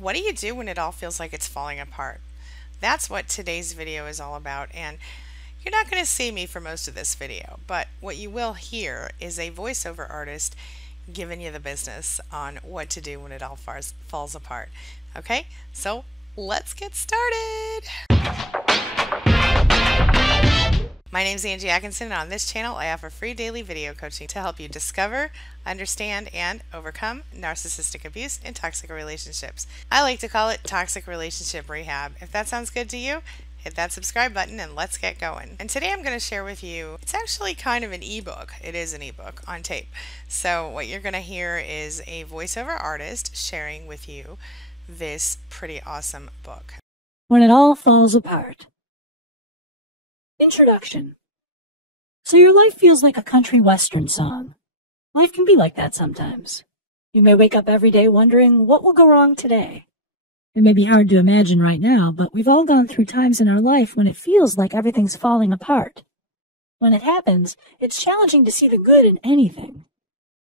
What do you do when it all feels like it's falling apart? That's what today's video is all about, and you're not going to see me for most of this video, but what you will hear is a voiceover artist giving you the business on what to do when it all falls apart. Okay, so let's get started. My name is Angie Atkinson, and on this channel I offer free daily video coaching to help you discover, understand, and overcome narcissistic abuse in toxic relationships. I like to call it toxic relationship rehab. If that sounds good to you, hit that subscribe button and let's get going. And today I'm going to share with you, it's actually kind of an ebook. It is an ebook on tape. So what you're going to hear is a voiceover artist sharing with you this pretty awesome book. When it all falls apart. Introduction. So your life feels like a country western song. Life can be like that sometimes. You may wake up every day wondering what will go wrong today. It may be hard to imagine right now, but we've all gone through times in our life when it feels like everything's falling apart. When it happens, it's challenging to see the good in anything.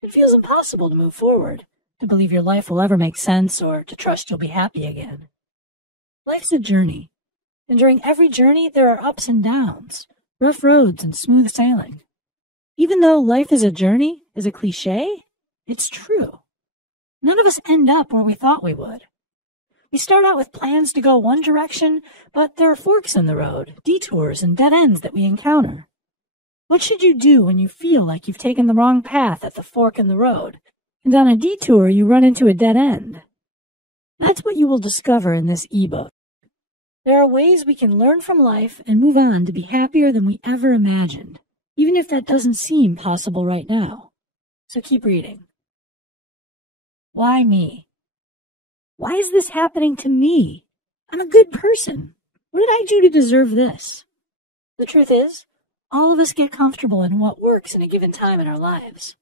It feels impossible to move forward, to believe your life will ever make sense, or to trust you'll be happy again. Life's a journey. And during every journey, there are ups and downs, rough roads and smooth sailing. Even though life is a journey, is a cliche, it's true. None of us end up where we thought we would. We start out with plans to go one direction, but there are forks in the road, detours and dead ends that we encounter. What should you do when you feel like you've taken the wrong path at the fork in the road, and on a detour you run into a dead end? That's what you will discover in this ebook. There are ways we can learn from life and move on to be happier than we ever imagined, even if that doesn't seem possible right now. So keep reading. Why me? Why is this happening to me? I'm a good person. What did I do to deserve this? The truth is, all of us get comfortable in what works in a given time in our lives.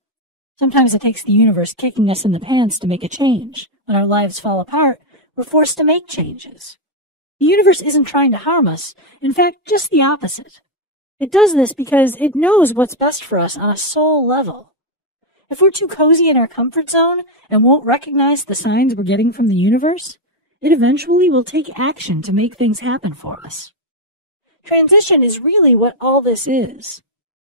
Sometimes it takes the universe kicking us in the pants to make a change. When our lives fall apart, we're forced to make changes. The universe isn't trying to harm us. In fact, just the opposite. It does this because it knows what's best for us on a soul level. If we're too cozy in our comfort zone and won't recognize the signs we're getting from the universe, it eventually will take action to make things happen for us. Transition is really what all this is.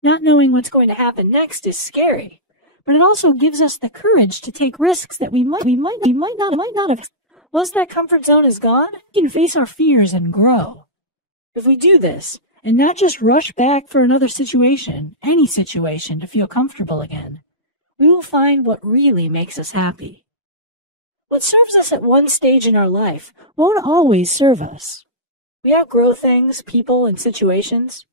Not knowing what's going to happen next is scary, but it also gives us the courage to take risks that we might not have. Once that comfort zone is gone, we can face our fears and grow. If we do this, and not just rush back for another situation, any situation, to feel comfortable again, we will find what really makes us happy. What serves us at one stage in our life won't always serve us. We outgrow things, people, and situations.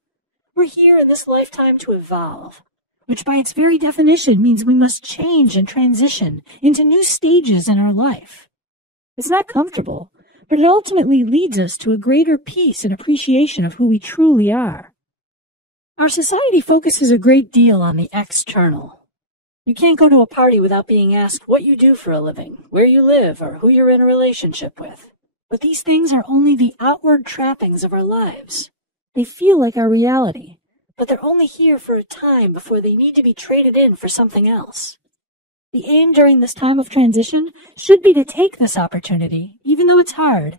We're here in this lifetime to evolve, which by its very definition means we must change and transition into new stages in our life. It's not comfortable, but it ultimately leads us to a greater peace and appreciation of who we truly are. Our society focuses a great deal on the external. You can't go to a party without being asked what you do for a living, where you live, or who you're in a relationship with. But these things are only the outward trappings of our lives. They feel like our reality, but they're only here for a time before they need to be traded in for something else. The aim during this time of transition should be to take this opportunity, even though it's hard,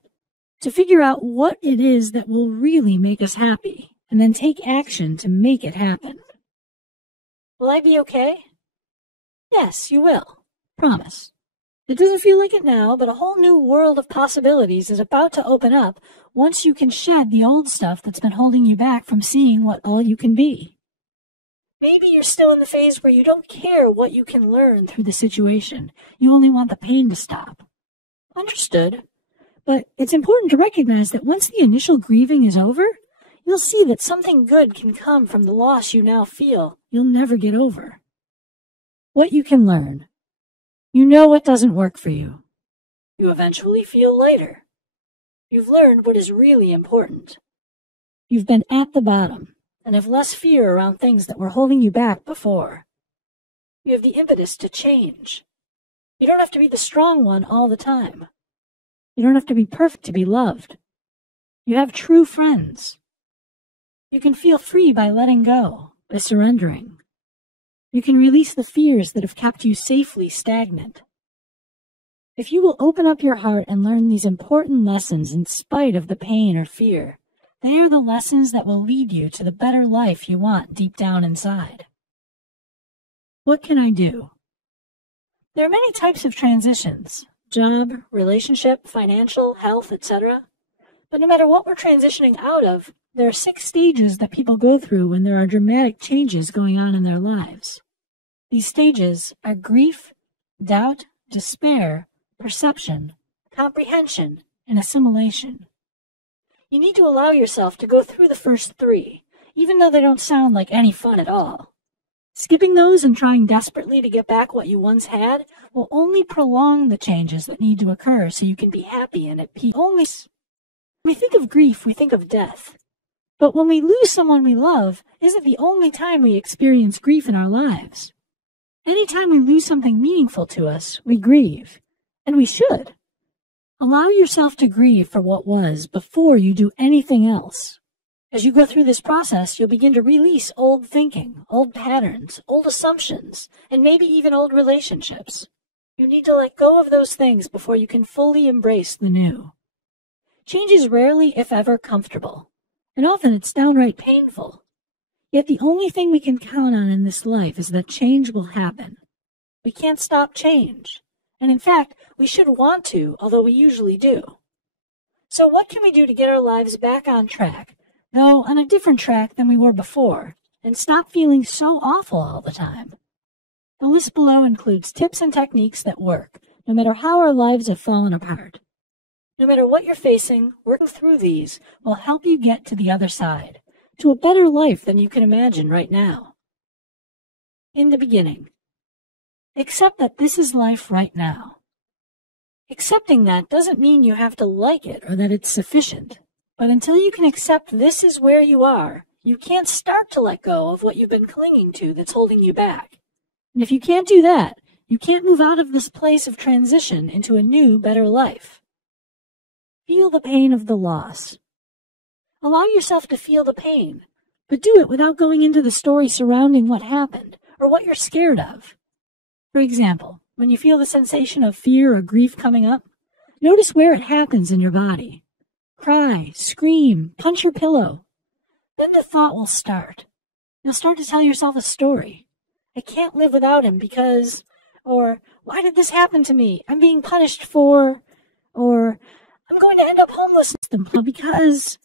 to figure out what it is that will really make us happy, and then take action to make it happen. Will I be okay? Yes, you will. Promise. It doesn't feel like it now, but a whole new world of possibilities is about to open up once you can shed the old stuff that's been holding you back from seeing what all you can be. Maybe you're still in the phase where you don't care what you can learn through the situation. You only want the pain to stop. Understood. But it's important to recognize that once the initial grieving is over, you'll see that something good can come from the loss you now feel you'll never get over. What you can learn. You know what doesn't work for you. You eventually feel lighter. You've learned what is really important. You've been at the bottom and have less fear around things that were holding you back before. You have the impetus to change. You don't have to be the strong one all the time. You don't have to be perfect to be loved. You have true friends. You can feel free by letting go, by surrendering. You can release the fears that have kept you safely stagnant. If you will open up your heart and learn these important lessons in spite of the pain or fear, they are the lessons that will lead you to the better life you want deep down inside. What can I do? There are many types of transitions: job, relationship, financial, health, etc. But no matter what we're transitioning out of, there are 6 stages that people go through when there are dramatic changes going on in their lives. These stages are grief, doubt, despair, perception, comprehension, and assimilation. You need to allow yourself to go through the first 3, even though they don't sound like any fun at all. Skipping those and trying desperately to get back what you once had will only prolong the changes that need to occur so you can be happy and at peace. When we think of grief, we think of death. But when we lose someone we love, isn't the only time we experience grief in our lives. Anytime we lose something meaningful to us, we grieve. And we should. Allow yourself to grieve for what was before you do anything else. As you go through this process, you'll begin to release old thinking, old patterns, old assumptions, and maybe even old relationships. You need to let go of those things before you can fully embrace the new. Change is rarely, if ever, comfortable, and often it's downright painful. Yet the only thing we can count on in this life is that change will happen. We can't stop change, and in fact, we should want to, although we usually do. So what can we do to get our lives back on track, though on a different track than we were before, and stop feeling so awful all the time? The list below includes tips and techniques that work, no matter how our lives have fallen apart. No matter what you're facing, working through these will help you get to the other side, to a better life than you can imagine right now. In the beginning, accept that this is life right now. Accepting that doesn't mean you have to like it or that it's sufficient. But until you can accept this is where you are, you can't start to let go of what you've been clinging to that's holding you back. And if you can't do that, you can't move out of this place of transition into a new, better life. Feel the pain of the loss. Allow yourself to feel the pain, but do it without going into the story surrounding what happened or what you're scared of. For example, when you feel the sensation of fear or grief coming up, notice where it happens in your body. Cry, scream, punch your pillow. Then the thought will start. You'll start to tell yourself a story. I can't live without him because, or why did this happen to me? I'm being punished for, or I'm going to end up homeless because.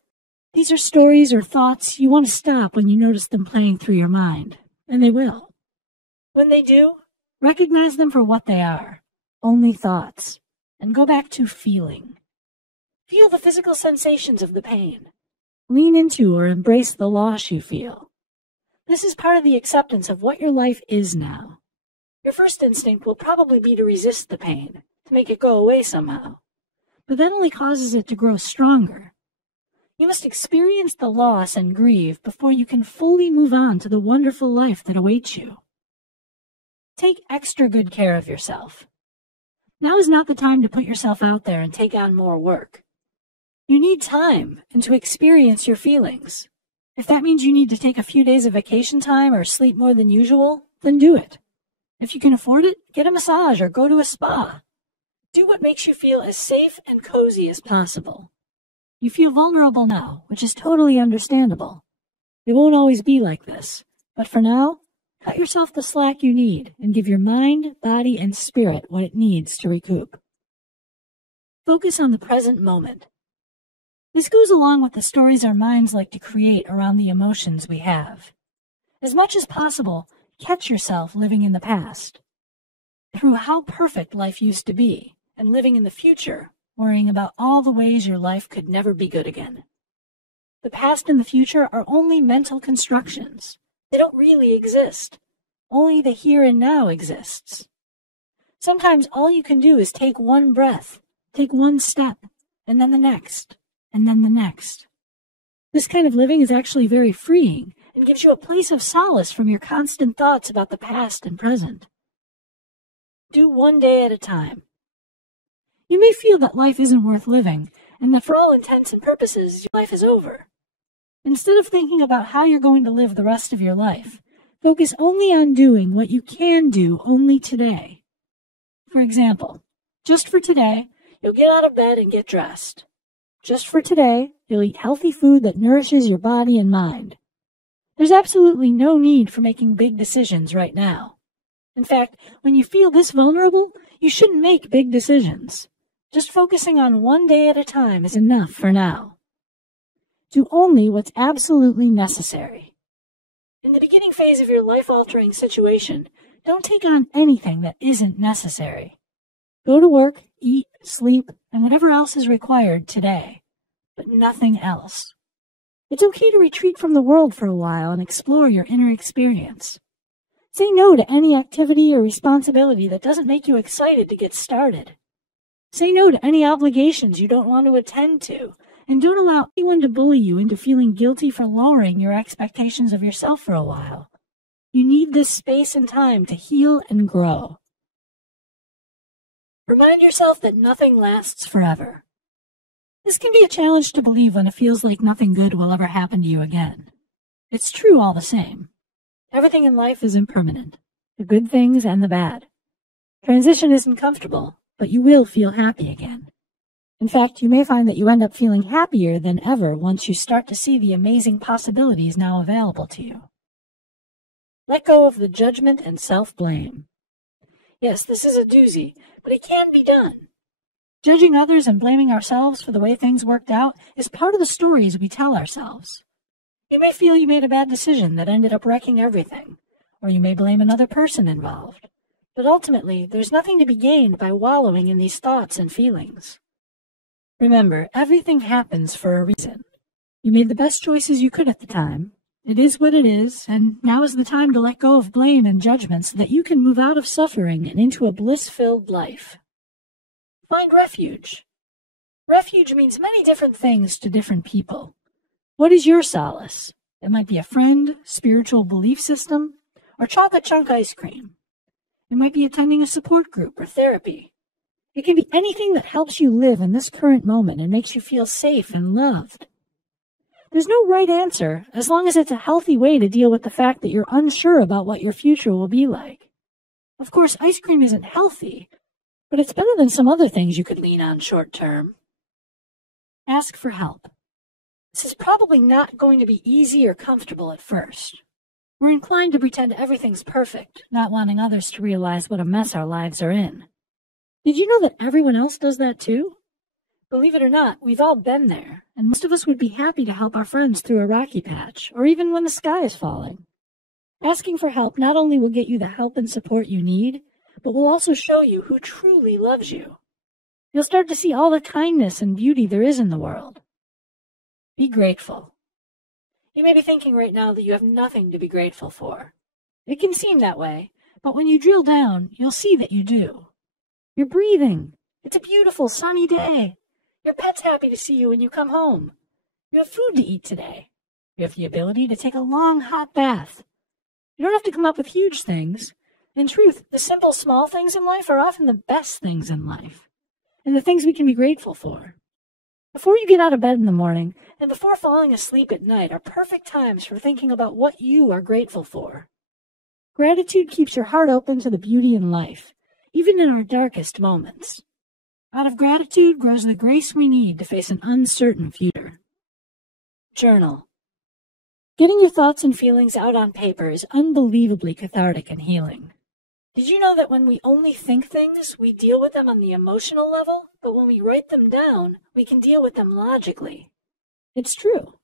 These are stories or thoughts you want to stop when you notice them playing through your mind, and they will. When they do, recognize them for what they are, only thoughts, and go back to feeling. Feel the physical sensations of the pain. Lean into or embrace the loss you feel. This is part of the acceptance of what your life is now. Your first instinct will probably be to resist the pain, to make it go away somehow. But that only causes it to grow stronger. You must experience the loss and grieve before you can fully move on to the wonderful life that awaits you. Take extra good care of yourself. Now is not the time to put yourself out there and take on more work. You need time and to experience your feelings. If that means you need to take a few days of vacation time or sleep more than usual, then do it. If you can afford it, get a massage or go to a spa. Do what makes you feel as safe and cozy as possible. You feel vulnerable now, which is totally understandable. It won't always be like this, but for now, cut yourself the slack you need and give your mind, body, and spirit what it needs to recoup. Focus on the present moment. This goes along with the stories our minds like to create around the emotions we have. As much as possible, catch yourself living in the past. Through how perfect life used to be, and living in the future, worrying about all the ways your life could never be good again. The past and the future are only mental constructions. They don't really exist. Only the here and now exists. Sometimes all you can do is take one breath, take one step, and then the next, and then the next. This kind of living is actually very freeing and gives you a place of solace from your constant thoughts about the past and present. Do one day at a time. You may feel that life isn't worth living, and that for all intents and purposes, your life is over. Instead of thinking about how you're going to live the rest of your life, focus only on doing what you can do only today. For example, Just for today, you'll get out of bed and get dressed. Just for today, you'll eat healthy food that nourishes your body and mind. There's absolutely no need for making big decisions right now. In fact, when you feel this vulnerable, you shouldn't make big decisions. Just focusing on one day at a time is enough for now. Do only what's absolutely necessary. In the beginning phase of your life-altering situation, don't take on anything that isn't necessary. Go to work, eat, sleep, and whatever else is required today, but nothing else. It's okay to retreat from the world for a while and explore your inner experience. Say no to any activity or responsibility that doesn't make you excited to get started. Say no to any obligations you don't want to attend to, and don't allow anyone to bully you into feeling guilty for lowering your expectations of yourself for a while. You need this space and time to heal and grow. Remind yourself that nothing lasts forever. This can be a challenge to believe when it feels like nothing good will ever happen to you again. It's true all the same. Everything in life is impermanent, the good things and the bad. Transition isn't comfortable, but you will feel happy again. In fact, you may find that you end up feeling happier than ever once you start to see the amazing possibilities now available to you. Let go of the judgment and self-blame. Yes, this is a doozy, but it can be done. Judging others and blaming ourselves for the way things worked out is part of the stories we tell ourselves. You may feel you made a bad decision that ended up wrecking everything, or you may blame another person involved. But ultimately, there's nothing to be gained by wallowing in these thoughts and feelings. Remember, everything happens for a reason. You made the best choices you could at the time. It is what it is, and now is the time to let go of blame and judgment so that you can move out of suffering and into a bliss-filled life. Find refuge. Refuge means many different things to different people. What is your solace? It might be a friend, spiritual belief system, or chocolate chunk ice cream. It might be attending a support group or therapy. It can be anything that helps you live in this current moment and makes you feel safe and loved. There's no right answer as long as it's a healthy way to deal with the fact that you're unsure about what your future will be like. Of course, ice cream isn't healthy, but it's better than some other things you could lean on short term. Ask for help. This is probably not going to be easy or comfortable at first. We're inclined to pretend everything's perfect, not wanting others to realize what a mess our lives are in. Did you know that everyone else does that too? Believe it or not, we've all been there, and most of us would be happy to help our friends through a rocky patch, or even when the sky is falling. Asking for help not only will get you the help and support you need, but will also show you who truly loves you. You'll start to see all the kindness and beauty there is in the world. Be grateful. You may be thinking right now that you have nothing to be grateful for. It can seem that way, but when you drill down, you'll see that you do. You're breathing. It's a beautiful sunny day. Your pet's happy to see you when you come home. You have food to eat today. You have the ability to take a long, hot bath. You don't have to come up with huge things. In truth, the simple, small things in life are often the best things in life, and the things we can be grateful for. Before you get out of bed in the morning, and before falling asleep at night are perfect times for thinking about what you are grateful for. Gratitude keeps your heart open to the beauty in life, even in our darkest moments. Out of gratitude grows the grace we need to face an uncertain future. Journal. Getting your thoughts and feelings out on paper is unbelievably cathartic and healing. Did you know that when we only think things, we deal with them on the emotional level, but when we write them down, we can deal with them logically? It's true.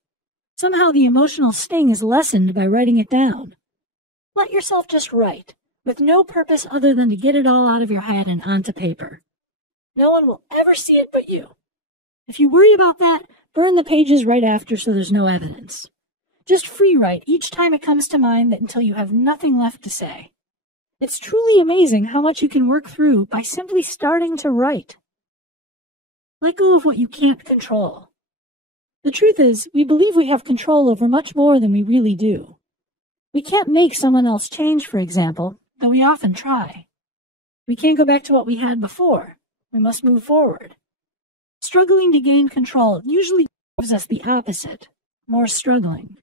Somehow the emotional sting is lessened by writing it down. Let yourself just write, with no purpose other than to get it all out of your head and onto paper. No one will ever see it but you. If you worry about that, burn the pages right after so there's no evidence. Just free write each time it comes to mind until you have nothing left to say. It's truly amazing how much you can work through by simply starting to write. Let go of what you can't control. The truth is, we believe we have control over much more than we really do. We can't make someone else change, for example, though we often try. We can't go back to what we had before. We must move forward. Struggling to gain control usually gives us the opposite, more struggling.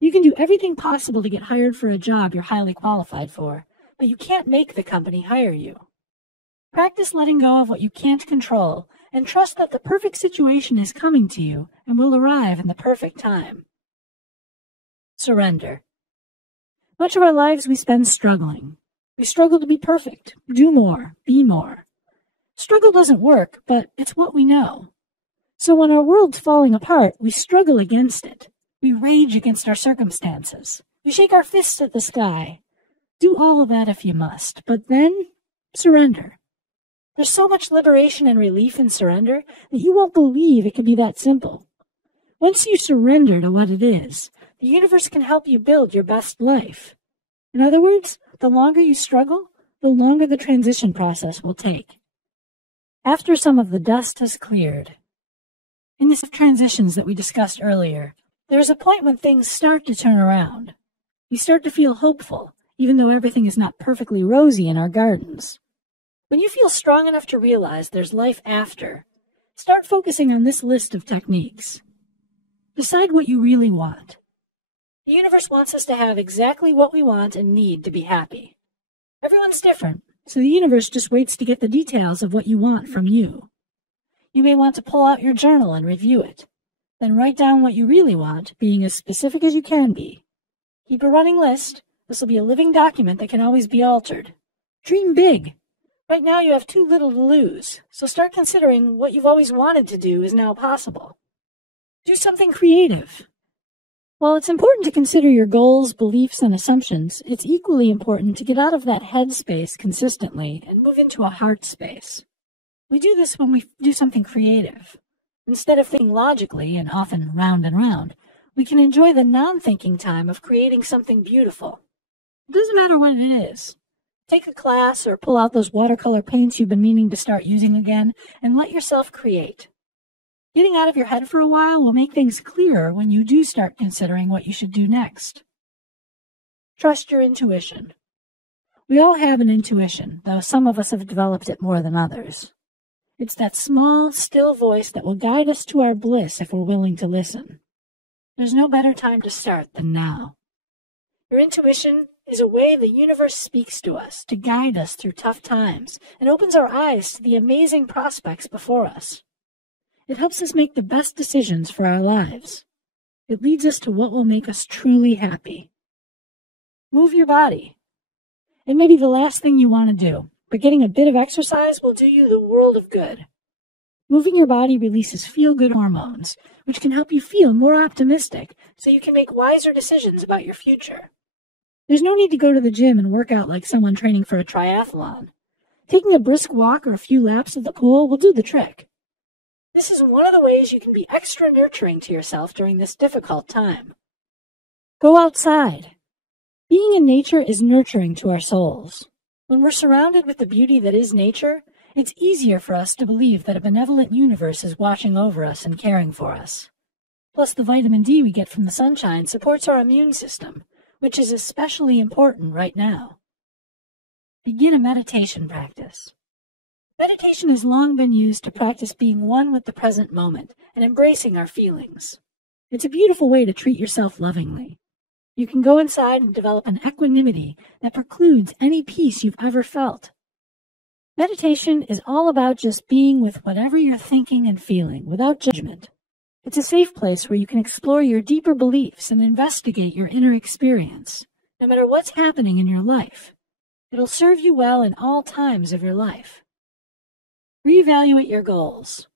You can do everything possible to get hired for a job you're highly qualified for, but you can't make the company hire you. Practice letting go of what you can't control and trust that the perfect situation is coming to you and will arrive in the perfect time. Surrender. Much of our lives we spend struggling. We struggle to be perfect, do more, be more. Struggle doesn't work, but it's what we know. So when our world's falling apart, we struggle against it. We rage against our circumstances. We shake our fists at the sky. Do all of that if you must, but then surrender. There's so much liberation and relief in surrender that you won't believe it can be that simple. Once you surrender to what it is, the universe can help you build your best life. In other words, the longer you struggle, the longer the transition process will take. After some of the dust has cleared, in the transitions that we discussed earlier, there is a point when things start to turn around. We start to feel hopeful, even though everything is not perfectly rosy in our gardens. When you feel strong enough to realize there's life after, start focusing on this list of techniques. Decide what you really want. The universe wants us to have exactly what we want and need to be happy. Everyone's different, so the universe just waits to get the details of what you want from you. You may want to pull out your journal and review it. Then write down what you really want, being as specific as you can be. Keep a running list. This will be a living document that can always be altered. Dream big. Right now you have too little to lose, so start considering what you've always wanted to do is now possible. Do something creative. While it's important to consider your goals, beliefs, and assumptions, it's equally important to get out of that head space consistently and move into a heart space. We do this when we do something creative. Instead of thinking logically and often round and round, we can enjoy the non-thinking time of creating something beautiful. It doesn't matter what it is. Take a class or pull out those watercolor paints you've been meaning to start using again and let yourself create. Getting out of your head for a while will make things clearer when you do start considering what you should do next. Trust your intuition. We all have an intuition, though some of us have developed it more than others. It's that small, still voice that will guide us to our bliss if we're willing to listen. There's no better time to start than now. Your intuition is a way the universe speaks to us to guide us through tough times and opens our eyes to the amazing prospects before us. It helps us make the best decisions for our lives. It leads us to what will make us truly happy. Move your body. It may be the last thing you want to do, but getting a bit of exercise will do you the world of good. Moving your body releases feel-good hormones, which can help you feel more optimistic so you can make wiser decisions about your future. There's no need to go to the gym and work out like someone training for a triathlon. Taking a brisk walk or a few laps at the pool will do the trick. This is one of the ways you can be extra nurturing to yourself during this difficult time. Go outside. Being in nature is nurturing to our souls. When we're surrounded with the beauty that is nature, it's easier for us to believe that a benevolent universe is watching over us and caring for us. Plus, the vitamin D we get from the sunshine supports our immune system, which is especially important right now. Begin a meditation practice. Meditation has long been used to practice being one with the present moment and embracing our feelings. It's a beautiful way to treat yourself lovingly. You can go inside and develop an equanimity that precludes any peace you've ever felt. Meditation is all about just being with whatever you're thinking and feeling without judgment. It's a safe place where you can explore your deeper beliefs and investigate your inner experience, no matter what's happening in your life. It'll serve you well in all times of your life. Reevaluate your goals.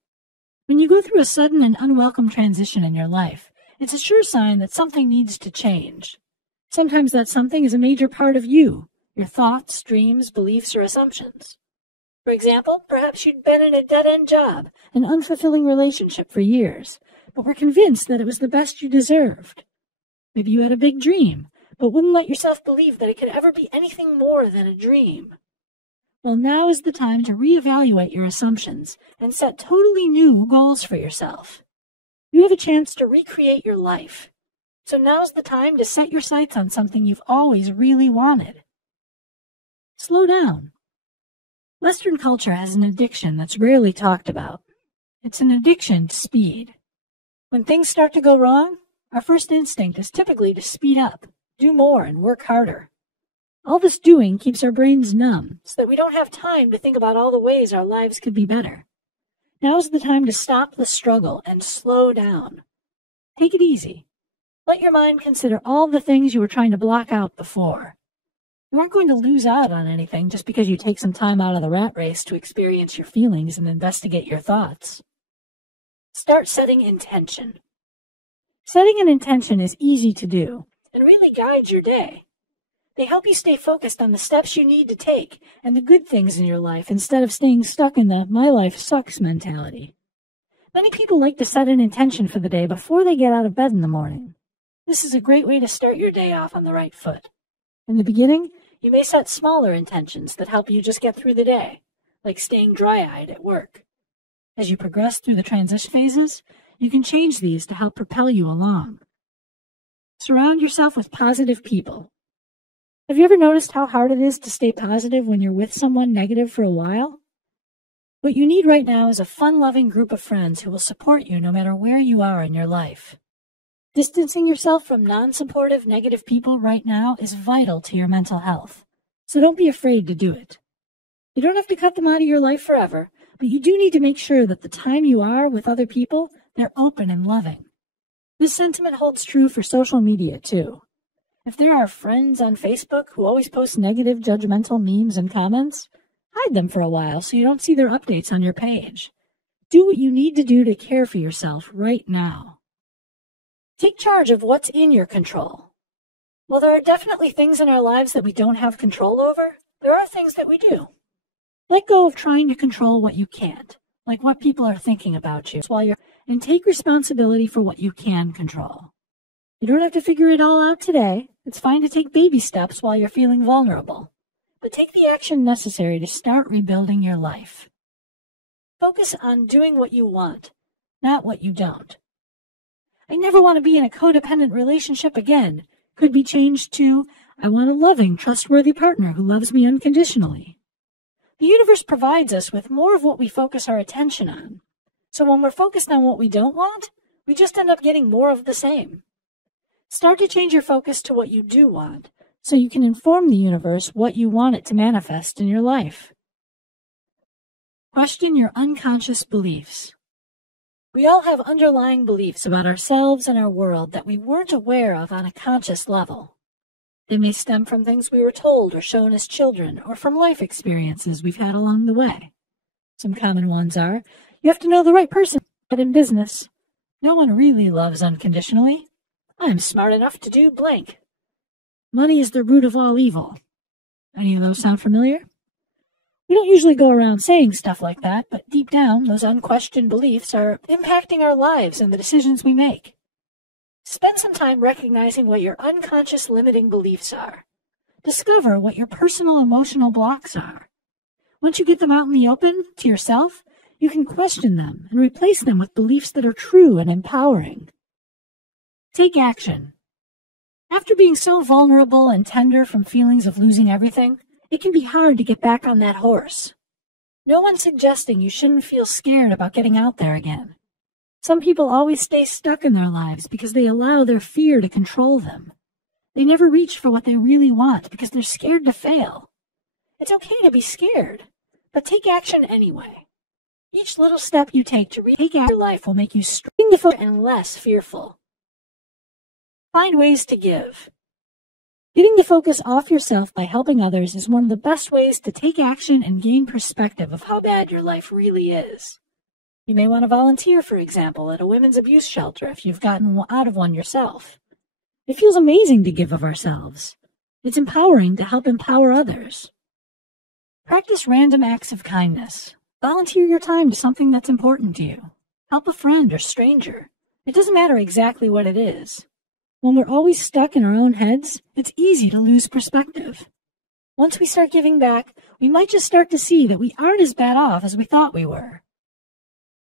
When you go through a sudden and unwelcome transition in your life, it's a sure sign that something needs to change. Sometimes that something is a major part of you, your thoughts, dreams, beliefs, or assumptions. For example, perhaps you'd been in a dead-end job, an unfulfilling relationship for years, but were convinced that it was the best you deserved. Maybe you had a big dream, but wouldn't let yourself believe that it could ever be anything more than a dream. Well, now is the time to reevaluate your assumptions and set totally new goals for yourself. You have a chance to recreate your life. So now's the time to set your sights on something you've always really wanted. Slow down. Western culture has an addiction that's rarely talked about. It's an addiction to speed. When things start to go wrong, our first instinct is typically to speed up, do more, and work harder. All this doing keeps our brains numb so that we don't have time to think about all the ways our lives could be better. Now's the time to stop the struggle and slow down. Take it easy. Let your mind consider all the things you were trying to block out before. You aren't going to lose out on anything just because you take some time out of the rat race to experience your feelings and investigate your thoughts. Start setting intention. Setting an intention is easy to do and really guides your day. They help you stay focused on the steps you need to take and the good things in your life instead of staying stuck in the "my life sucks" mentality. Many people like to set an intention for the day before they get out of bed in the morning. This is a great way to start your day off on the right foot. In the beginning, you may set smaller intentions that help you just get through the day, like staying dry-eyed at work. As you progress through the transition phases, you can change these to help propel you along. Surround yourself with positive people. Have you ever noticed how hard it is to stay positive when you're with someone negative for a while? What you need right now is a fun-loving group of friends who will support you no matter where you are in your life. Distancing yourself from non-supportive, negative people right now is vital to your mental health, so don't be afraid to do it. You don't have to cut them out of your life forever, but you do need to make sure that the time you are with other people, they're open and loving. This sentiment holds true for social media, too. If there are friends on Facebook who always post negative, judgmental memes and comments, hide them for a while so you don't see their updates on your page. Do what you need to do to care for yourself right now. Take charge of what's in your control. While there are definitely things in our lives that we don't have control over, there are things that we do. Let go of trying to control what you can't, like what people are thinking about you, and take responsibility for what you can control. You don't have to figure it all out today. It's fine to take baby steps while you're feeling vulnerable. But take the action necessary to start rebuilding your life. Focus on doing what you want, not what you don't. I never want to be in a codependent relationship again could be changed to, I want a loving, trustworthy partner who loves me unconditionally. The universe provides us with more of what we focus our attention on. So when we're focused on what we don't want, we just end up getting more of the same. Start to change your focus to what you do want, so you can inform the universe what you want it to manifest in your life. Question your unconscious beliefs. We all have underlying beliefs about ourselves and our world that we weren't aware of on a conscious level. They may stem from things we were told or shown as children, or from life experiences we've had along the way. Some common ones are, you have to know the right person in business. No one really loves unconditionally. I'm smart enough to do blank. Money is the root of all evil. Any of those sound familiar? We don't usually go around saying stuff like that, but deep down, those unquestioned beliefs are impacting our lives and the decisions we make. Spend some time recognizing what your unconscious limiting beliefs are. Discover what your personal emotional blocks are. Once you get them out in the open, to yourself, you can question them and replace them with beliefs that are true and empowering. Take action. After being so vulnerable and tender from feelings of losing everything, it can be hard to get back on that horse. No one's suggesting you shouldn't feel scared about getting out there again. Some people always stay stuck in their lives because they allow their fear to control them. They never reach for what they really want because they're scared to fail. It's okay to be scared, but take action anyway. Each little step you take to take out your life will make you stronger and less fearful. Find ways to give. Getting the focus off yourself by helping others is one of the best ways to take action and gain perspective of how bad your life really is. You may want to volunteer, for example, at a women's abuse shelter if you've gotten out of one yourself. It feels amazing to give of ourselves. It's empowering to help empower others. Practice random acts of kindness. Volunteer your time to something that's important to you. Help a friend or stranger. It doesn't matter exactly what it is. When we're always stuck in our own heads, it's easy to lose perspective. Once we start giving back, we might just start to see that we aren't as bad off as we thought we were.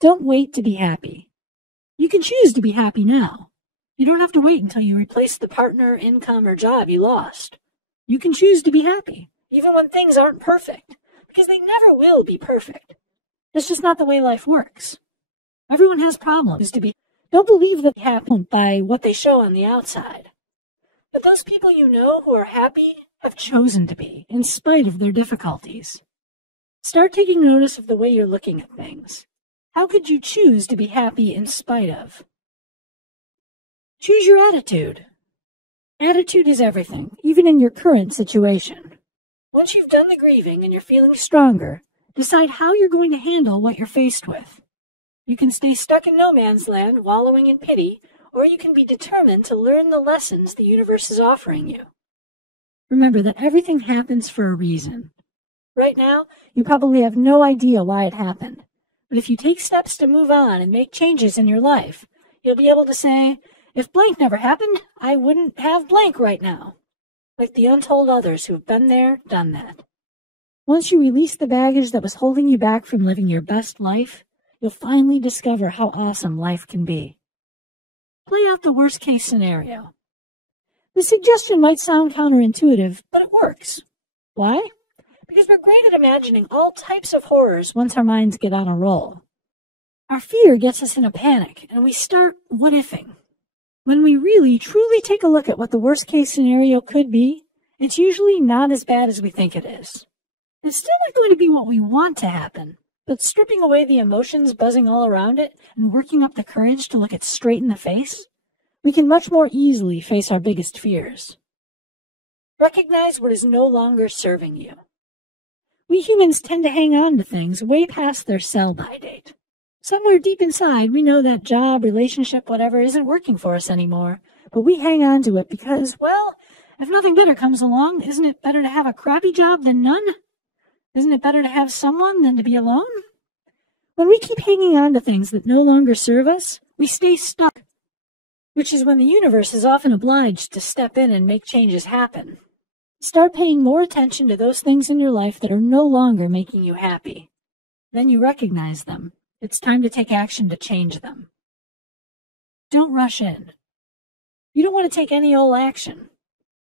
Don't wait to be happy. You can choose to be happy now. You don't have to wait until you replace the partner, income, or job you lost. You can choose to be happy, even when things aren't perfect, because they never will be perfect. That's just not the way life works. Everyone has problems to be. Don't believe that they happen by what they show on the outside. But those people you know who are happy have chosen to be, in spite of their difficulties. Start taking notice of the way you're looking at things. How could you choose to be happy in spite of? Choose your attitude. Attitude is everything, even in your current situation. Once you've done the grieving and you're feeling stronger, decide how you're going to handle what you're faced with. You can stay stuck in no man's land, wallowing in pity, or you can be determined to learn the lessons the universe is offering you. Remember that everything happens for a reason. Right now, you probably have no idea why it happened. But if you take steps to move on and make changes in your life, you'll be able to say, if blank never happened, I wouldn't have blank right now. Like the untold others who've been there, done that. Once you release the baggage that was holding you back from living your best life, you'll finally discover how awesome life can be. Play out the worst-case scenario. The suggestion might sound counterintuitive, but it works. Why? Because we're great at imagining all types of horrors once our minds get on a roll. Our fear gets us in a panic, and we start what-ifing. When we really, truly take a look at what the worst-case scenario could be, it's usually not as bad as we think it is. It's still not going to be what we want to happen, but stripping away the emotions buzzing all around it and working up the courage to look it straight in the face, we can much more easily face our biggest fears. Recognize what is no longer serving you. We humans tend to hang on to things way past their sell-by date. Somewhere deep inside, we know that job, relationship, whatever, isn't working for us anymore, but we hang on to it because, well, if nothing better comes along, isn't it better to have a crappy job than none? Isn't it better to have someone than to be alone? When we keep hanging on to things that no longer serve us, we stay stuck, which is when the universe is often obliged to step in and make changes happen. Start paying more attention to those things in your life that are no longer making you happy. Then you recognize them. It's time to take action to change them. Don't rush in. You don't want to take any old action.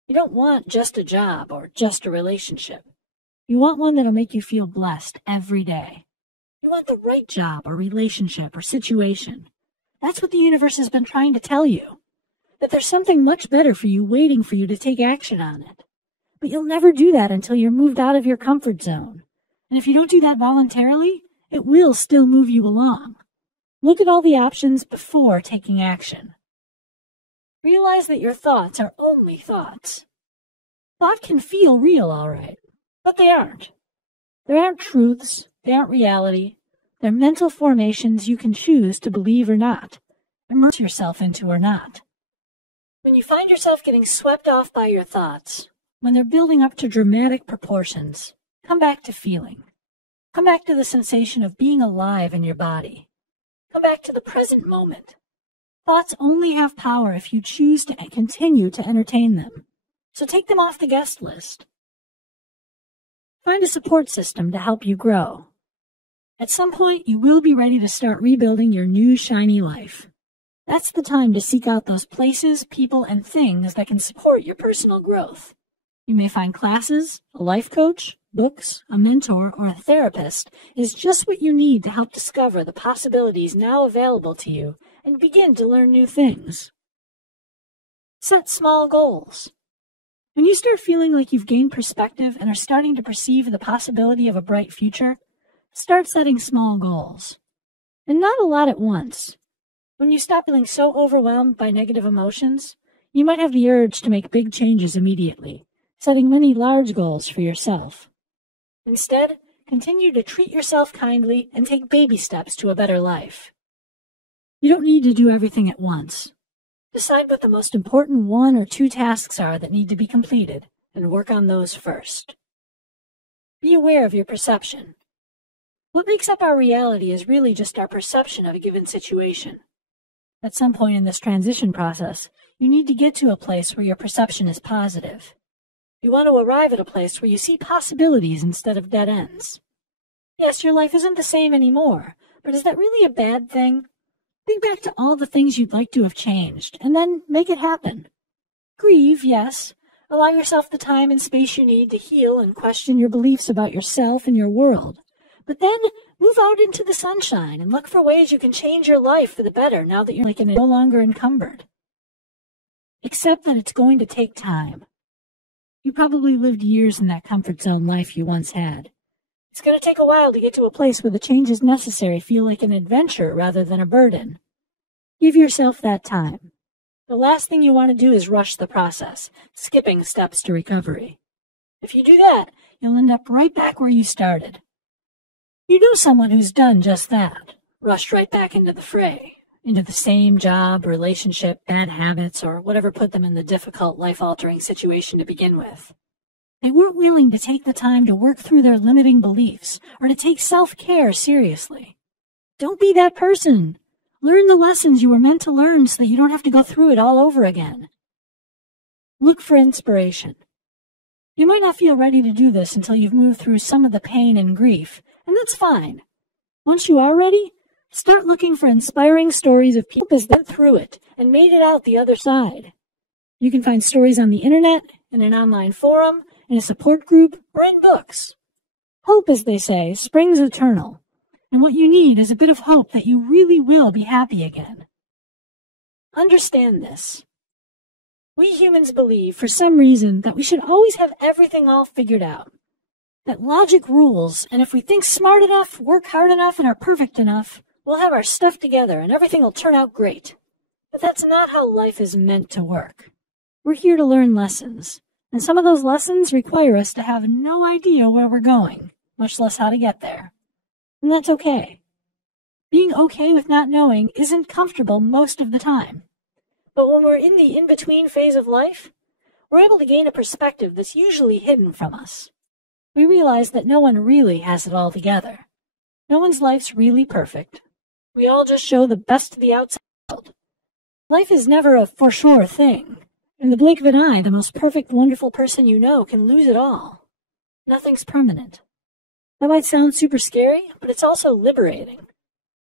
You don't want just a job or just a relationship. You want one that'll make you feel blessed every day. You want the right job or relationship or situation. That's what the universe has been trying to tell you. That there's something much better for you waiting for you to take action on it. But you'll never do that until you're moved out of your comfort zone. And if you don't do that voluntarily, it will still move you along. Look at all the options before taking action. Realize that your thoughts are only thoughts. Thought can feel real, all right, but they aren't. They aren't truths. They aren't reality. They're mental formations you can choose to believe or not, immerse yourself into or not. When you find yourself getting swept off by your thoughts, when they're building up to dramatic proportions, come back to feeling. Come back to the sensation of being alive in your body. Come back to the present moment. Thoughts only have power if you choose to continue to entertain them. So take them off the guest list. Find a support system to help you grow. At some point, you will be ready to start rebuilding your new shiny life. That's the time to seek out those places, people, and things that can support your personal growth. You may find classes, a life coach, books, a mentor, or a therapist is just what you need to help discover the possibilities now available to you and begin to learn new things. Set small goals. When you start feeling like you've gained perspective and are starting to perceive the possibility of a bright future, start setting small goals. And not a lot at once. When you stop feeling so overwhelmed by negative emotions, you might have the urge to make big changes immediately, setting many large goals for yourself. Instead, continue to treat yourself kindly and take baby steps to a better life. You don't need to do everything at once. Decide what the most important 1 or 2 tasks are that need to be completed and work on those first. Be aware of your perception. What makes up our reality is really just our perception of a given situation. At some point in this transition process, you need to get to a place where your perception is positive. You want to arrive at a place where you see possibilities instead of dead ends. Yes, your life isn't the same anymore, but is that really a bad thing? Think back to all the things you'd like to have changed, and then make it happen. Grieve, yes. Allow yourself the time and space you need to heal and question your beliefs about yourself and your world. But then move out into the sunshine and look for ways you can change your life for the better now that you're no longer encumbered. Accept that it's going to take time. You probably lived years in that comfort zone life you once had. It's going to take a while to get to a place where the changes necessary feel like an adventure rather than a burden. Give yourself that time. The last thing you want to do is rush the process, skipping steps to recovery. If you do that, you'll end up right back where you started. You know someone who's done just that, rushed right back into the fray, into the same job, relationship, bad habits, or whatever put them in the difficult, life-altering situation to begin with. They weren't willing to take the time to work through their limiting beliefs or to take self-care seriously. Don't be that person. Learn the lessons you were meant to learn so that you don't have to go through it all over again. Look for inspiration. You might not feel ready to do this until you've moved through some of the pain and grief, and that's fine. Once you are ready, start looking for inspiring stories of people who went through it and made it out the other side. You can find stories on the internet, in an online forum, in a support group, or in books. Hope, as they say, springs eternal, and what you need is a bit of hope that you really will be happy again. Understand this. We humans believe, for some reason, that we should always have everything all figured out. That logic rules, and if we think smart enough, work hard enough, and are perfect enough, we'll have our stuff together and everything will turn out great. But that's not how life is meant to work. We're here to learn lessons, and some of those lessons require us to have no idea where we're going, much less how to get there. And that's okay. Being okay with not knowing isn't comfortable most of the time. But when we're in the in-between phase of life, we're able to gain a perspective that's usually hidden from us. We realize that no one really has it all together. No one's life's really perfect. We all just show the best of the outside world. Life is never a for sure thing. In the blink of an eye, the most perfect, wonderful person you know can lose it all. Nothing's permanent. That might sound super scary, but it's also liberating.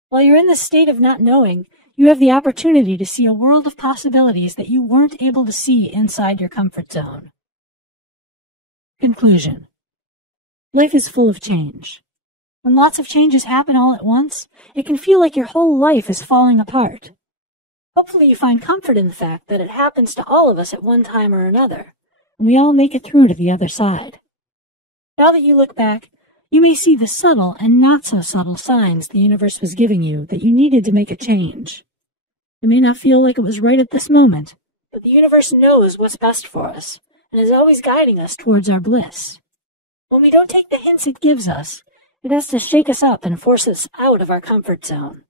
While you're in this state of not knowing, you have the opportunity to see a world of possibilities that you weren't able to see inside your comfort zone. Conclusion. Life is full of change. When lots of changes happen all at once, it can feel like your whole life is falling apart. Hopefully you find comfort in the fact that it happens to all of us at one time or another, and we all make it through to the other side. Now that you look back, you may see the subtle and not so subtle signs the universe was giving you that you needed to make a change. It may not feel like it was right at this moment, but the universe knows what's best for us and is always guiding us towards our bliss. When we don't take the hints it gives us, it has to shake us up and force us out of our comfort zone.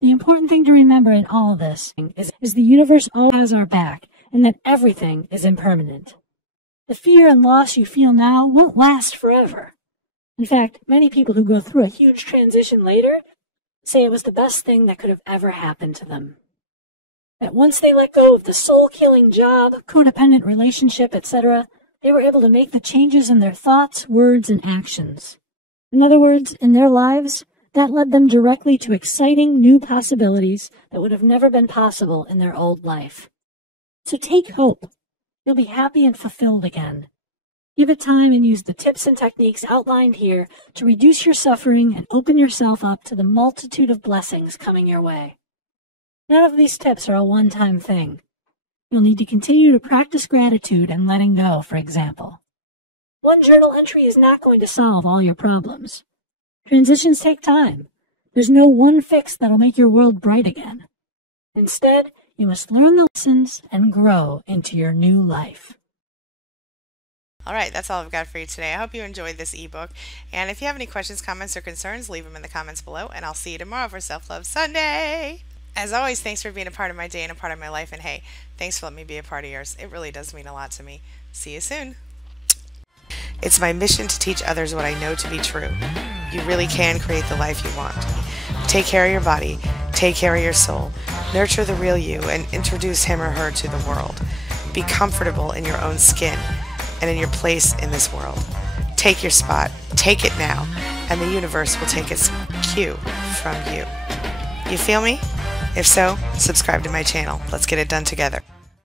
The important thing to remember in all this is the universe always has our back and that everything is impermanent. The fear and loss you feel now won't last forever. In fact, many people who go through a huge transition later say it was the best thing that could have ever happened to them. That once they let go of the soul-killing job, codependent relationship, etc., they were able to make the changes in their thoughts, words, and actions. In other words, in their lives, that led them directly to exciting new possibilities that would have never been possible in their old life. So take hope. You'll be happy and fulfilled again. Give it time and use the tips and techniques outlined here to reduce your suffering and open yourself up to the multitude of blessings coming your way. None of these tips are a one-time thing. You'll need to continue to practice gratitude and letting go, for example. One journal entry is not going to solve all your problems. Transitions take time. There's no one fix that'll make your world bright again. Instead, you must learn the lessons and grow into your new life. All right, that's all I've got for you today. I hope you enjoyed this ebook. And if you have any questions, comments, or concerns, leave them in the comments below. And I'll see you tomorrow for Self-Love Sunday. As always, thanks for being a part of my day and a part of my life. And hey, thanks for letting me be a part of yours. It really does mean a lot to me. See you soon. It's my mission to teach others what I know to be true. You really can create the life you want. Take care of your body. Take care of your soul. Nurture the real you and introduce him or her to the world. Be comfortable in your own skin and in your place in this world. Take your spot, take it now, and the universe will take its cue from you. You feel me? If so, subscribe to my channel. Let's get it done together.